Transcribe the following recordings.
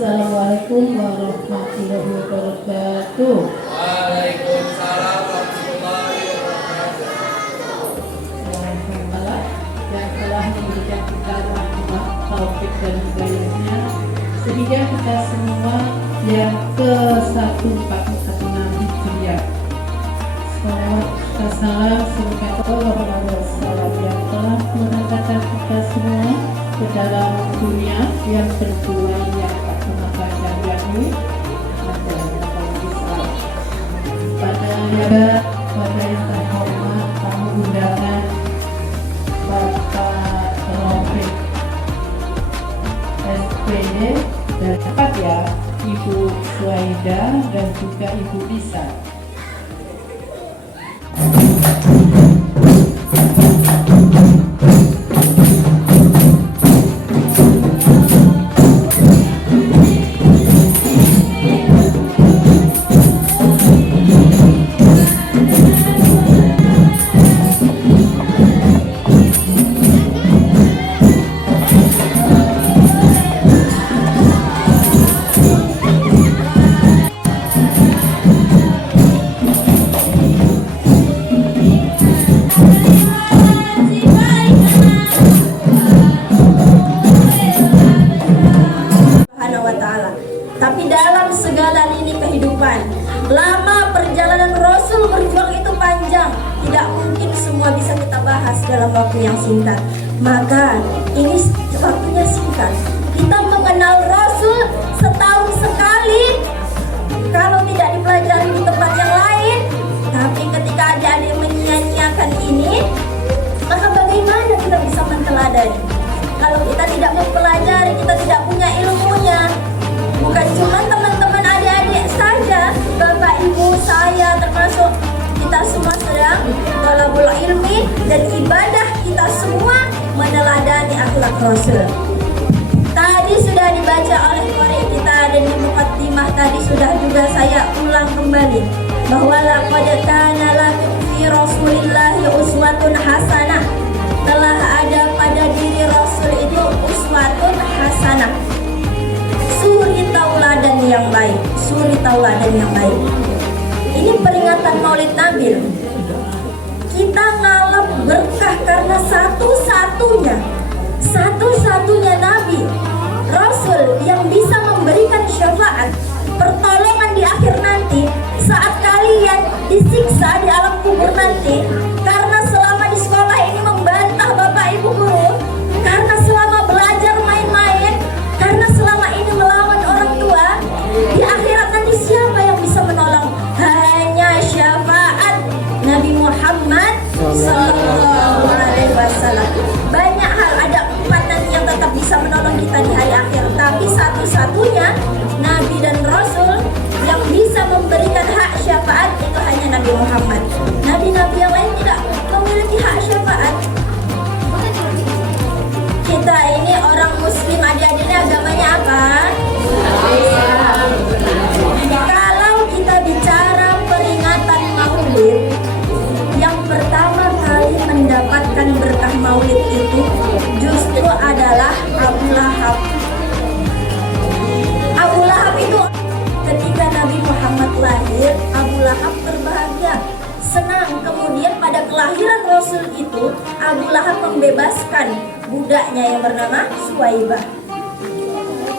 Assalamualaikum warahmatullahi wabarakatuh. Waalaikumsalam warahmatullahi wabarakatuh. Alhamdulillah yang telah memberikan kita rahmat, taufik dan hidayahnya, sehingga kita semua yang ke-1446 Hijriah. Salawat dan salam semoga Allah SWT yang telah mengantarkan kita semua ke dalam dunia yang terbuai yang tak pernah padam, yakni adalah Islam. Pada yang terhormat tamu undangan Bapak Rofik SPD dan tepat ya Ibu Suhaida dan juga Ibu Lisa. Tapi dalam segala lini kehidupan, lama perjalanan Rasul berjuang itu panjang. Tidak mungkin semua bisa kita bahas dalam waktu yang singkat. Maka ini waktunya singkat. Kita mengenal Rasul setahun sekali. Kalau tidak dipelajari di tempat yang lain, tapi ketika adik-adik menyia-nyiakan ini, maka bagaimana kita bisa menteladani? Kalau kita tidak mempelajari, kita tidak punya ilmunya. Bukan cuma teman-teman adik-adik saja, bapak ibu saya termasuk kita semua sedang thalabul ilmi, dan ibadah kita semua meneladani akhlak Rasul. Tadi sudah dibaca oleh qari kita dan di muqaddimah tadi sudah juga saya ulang kembali bahwa laqad kana lakum fi Rasulillahi uswatun hasanah. Telah ada pada diri Rasul itu uswatun hasanah. Suri tauladan yang baik, suri tauladan yang baik. Ini peringatan Maulid Nabi. Kita ngalap berkah karena satu-satunya Nabi, Rasul yang bisa memberikan syafaat, pertolongan di akhir nanti saat kalian disiksa di alam kubur nanti. Karena selama di sekolah ini membantah bapak ibu guru, karena selama belajar main-main, karena selama ini melawan orang tua, di akhirat nanti siapa yang bisa menolong? Hanya syafaat Nabi Muhammad Sallallahu Alaihi Wasallam. Banyak hal, ada 4 nanti yang tetap bisa menolong kita di hari akhir, tapi satu-satunya Nabi dan Rasul yang bisa memberikan hak syafaat itu hanya Nabi Muhammad. Nabi-nabi yang lain tidak memiliki hak syafaat. Kita ini orang muslim, adik-adiknya agamanya apa? Islam. Kalau kita bicara peringatan Maulid, yang pertama kali mendapatkan berkah Maulid itu justru adalah Abu Lahab. Abu Lahab itu ketika Nabi Muhammad lahir, Abu Lahab berbahagia, senang. Kemudian pada kelahiran Rasul itu, Abu Lahab membebaskan budaknya yang bernama Suwaibah.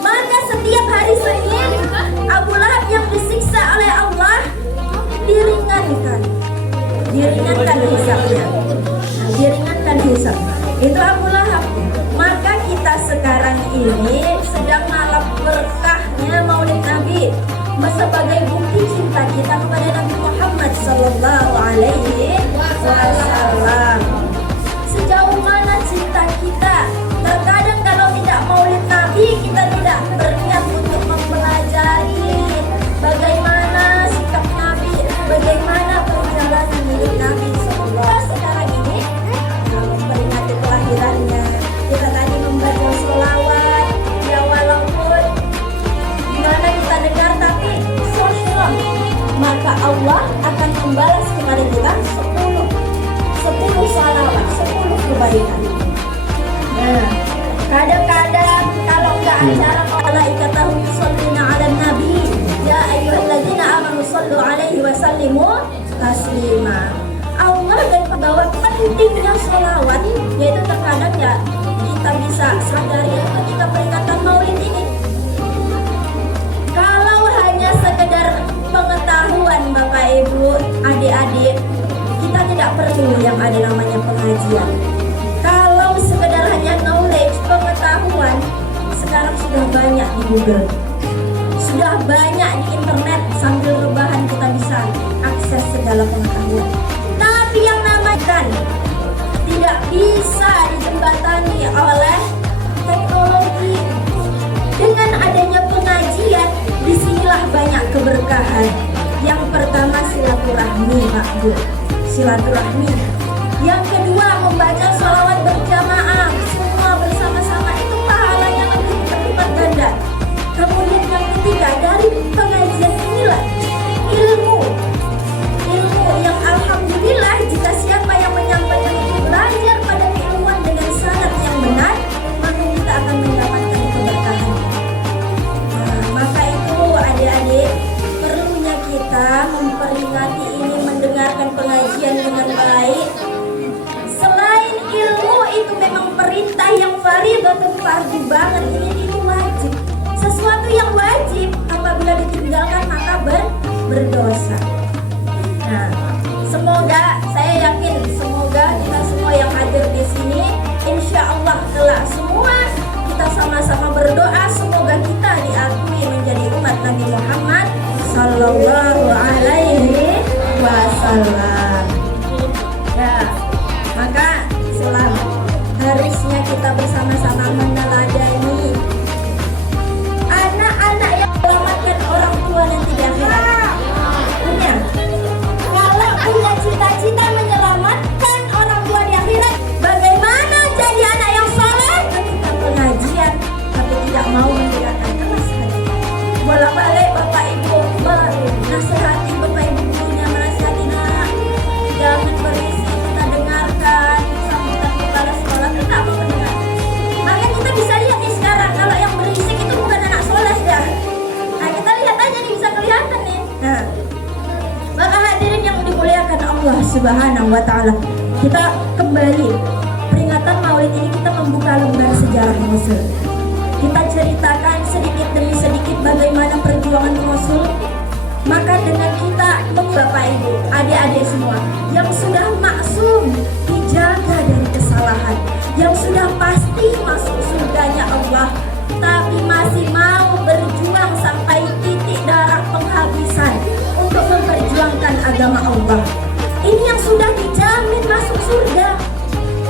Maka setiap hari Senin, Abu Lahab yang disiksa oleh Allah diringankan hisabnya. Diringankan hisab. Itu Abu Lahab. Maka kita sekarang ini sedang ngalap berkahnya Maulid Nabi sebagai bukti cinta kita kepada Nabi Muhammad Sallallahu Alaihi Wasallam. Sejauh mana cinta kita? Terkadang kalau tidak Maulid Nabi, kita tidak berniat untuk mempelajari bagaimana sikap Nabi, bagaimana perjalanan hidup Nabi Sallallahu. Sekarang ini memperingati kelahirannya, kita tadi membaca sholawat, ya walaupun gimana kita dengar tapi sosial, maka Allah akan membalas kepada kita 10 salawat, 10 kebaikan. Nah, kadang-kadang kalau nggak acara malaikat tahu muslimah, Allah dan bahwa pentingnya sholawat, yaitu terkadang ya kita bisa sadari ketika peringatan Maulid ini. Kalau hanya sekedar pengetahuan Bapak Ibu, adik-adik, kita tidak perlu yang ada namanya pengajian. Kalau sekedar hanya knowledge, pengetahuan, sekarang sudah banyak di Google, sudah banyak di internet, sambil rebahan kita bisa akses segala pengetahuan. Tapi yang namanya tidak bisa dijembatani oleh teknologi. Dengan adanya pengajian, disinilah banyak keberkahan. Yang pertama silaturahmi, Pak Bu, silaturahmi. Yang kedua membaca sholawat berjamaah, semua bersama-sama, itu pahalanya lebih berlipat ganda. Kemudian yang ketiga, dari pengajian inilah ilmu yang alhamdulillah jika siapa yang menyampaikan itu belajar pada keilmuan dengan sanad yang benar, maka kita akan mendapatkan keberkahan. Maka itu adik-adik, perlunya kita memperingati ini, mendengarkan pengajian dengan baik. Selain ilmu itu memang perintah yang fardhu banget, ini wajib. Sesuatu yang wajib apabila ditinggalkan maka berdosa. Nah, semoga, saya yakin semoga kita semua yang hadir di sini, insya Allah kelak semua kita sama-sama berdoa semoga kita diakui menjadi umat Nabi Muhammad Sallallahu Alaihi Wasallam. Ya, maka harusnya kita bersama-sama meneladani anak-anak yang selamatkan orang tua nanti di akhirat. Punya, kalau punya cita-cita menyelamatkan orang tua di akhirat, bagaimana jadi anak yang soleh ketika pengajian tapi tidak mau mendengarkan keras hati? Bolak-balik Bapak Ibu menasihati, Bapak Ibu gurunya menasihati, nak, jangan berisik, kita dengarkan sambutan kepala sekolah, tetap mau mendengar. Maka kita bisa lihat nih sekarang, kalau yang berisik itu bukan anak soleh dah. Nah, kita lihat aja nih, bisa kelihatan nih. Nah, maka hadirin yang dimuliakan Allah Subhanahu wa Ta'ala, kita kembali peringatan Maulid ini, kita membuka lembar sejarah Rasul. Kita ceritakan sedikit demi sedikit bagaimana perjuangan Rasul. Maka dengan kita, Bapak Ibu, adik-adik semua yang sudah maksum, dijaga dari kesalahan, yang sudah pasti masuk surganya Allah, tapi masih mau berjuang sampai titik darah penghabisan untuk memperjuangkan agama Allah. Ini yang sudah dijamin masuk surga,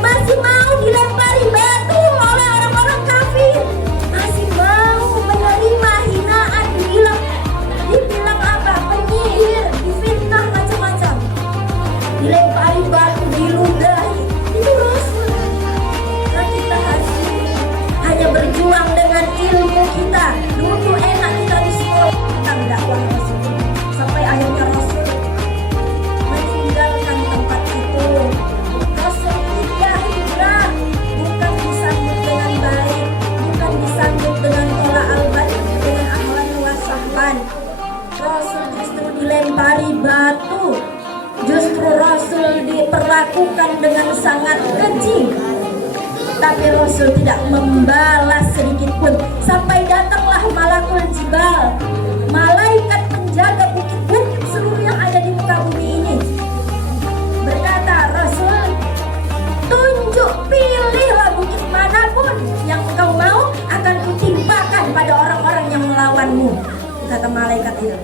masih mau dilempari batu oleh orang-orang kafir, masih mau menerima hinaan, dibilang apa, penyihir, difitnah macam-macam, dilempari batu, diludahi. Itu Rasul. Nah, kita hanya berjuang dengan ilmu kita. Dulu enak kita di sekolah tentang dakwah Rasul, sampai akhirnya Rasul meninggalkan tempat itu. Rasul tidak hijrah, bukan disambut dengan baik, bukan disambut dengan tolak al-baik, dengan ahlan wa sahlan. Rasul justru dilempari batu, justru Rasul diperlakukan dengan sangat keji. Tapi Rasul tidak membalas sedikit pun, sampai datanglah Malakul Jibal, malaikat penjaga bukit-bukit seluruh yang ada di muka bumi ini. Berkata, Rasul, tunjuk, pilihlah bukit manapun yang engkau mau, akan kutimpakan pada orang-orang yang melawanmu. Kata malaikat itu.